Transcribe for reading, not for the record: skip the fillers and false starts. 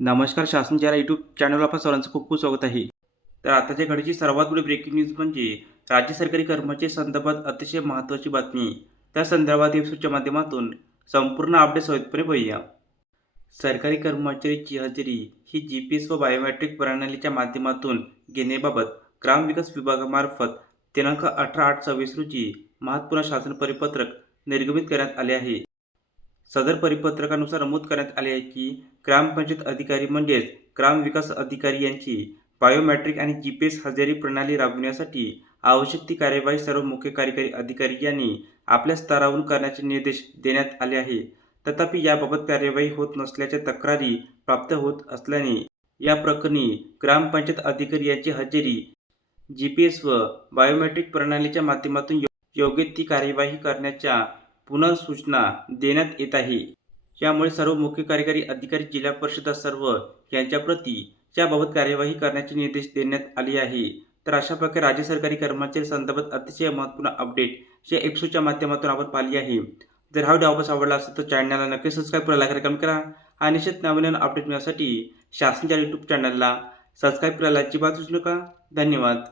नमस्कार. शासनाच्या यूट्यूब चॅनलवर आपल्या सर्वांचं खूप खूप स्वागत आहे. तर आताच्या घडीची सर्वात मोठी ब्रेकिंग न्यूज म्हणजे राज्य सरकारी कर्मचारी संदर्भात अतिशय महत्त्वाची बातमी. त्या संदर्भात एपिसोडच्या माध्यमातून संपूर्ण अपडेट सविस्तरपणे पाहूया. सरकारी कर्मचारीची हजेरी ही GPS व बायोमेट्रिक प्रणालीच्या माध्यमातून घेण्याबाबत ग्रामविकास विभागामार्फत दिनांक 18/8/26 रोजी महत्त्वपूर्ण शासन परिपत्रक निर्गमित करण्यात आले आहे. सदर परिपत्रकानुसार नमूद करण्यात आले आहे की ग्रामपंचायत अधिकारी म्हणजेच ग्रामविकास अधिकारी यांची बायोमेट्रिक आणि GPS हजेरी प्रणाली राबविण्यासाठी आवश्यक ती कार्यवाही सर्व मुख्य कार्यकारी अधिकारी यांनी आपल्या स्तरावरून करण्याचे निर्देश देण्यात आले आहे. तथापि याबाबत कार्यवाही होत नसल्याच्या तक्रारी प्राप्त होत असल्याने या प्रकरणी ग्रामपंचायत अधिकारी यांची हजेरी GPS व बायोमेट्रिक प्रणालीच्या माध्यमातून योग्य ती कार्यवाही करण्याच्या पुनर्सूचना देण्यात येत आहे. यामुळे सर्व मुख्य कार्यकारी अधिकारी, जिल्हा परिषदा सर्व यांच्याप्रती याबाबत कार्यवाही करण्याचे निर्देश देण्यात आले आहे. तर अशा प्रकारे राज्य सरकारी कर्मचारी संदर्भात अतिशय महत्त्वपूर्ण अपडेट या एपिसोडच्या माध्यमातून आपण पाहिली आहे. जर हा व्हिडिओ आपल्याला आवडला असेल तर चॅनलला नक्की सबस्क्राईब करा, लाईक करा, कमेंट करा आणि निश्चित नवीन अपडेट मिळण्यासाठी शासनाच्या यूट्यूब चॅनलला सबस्क्राईब करायला अजिबात विसरू नका. धन्यवाद.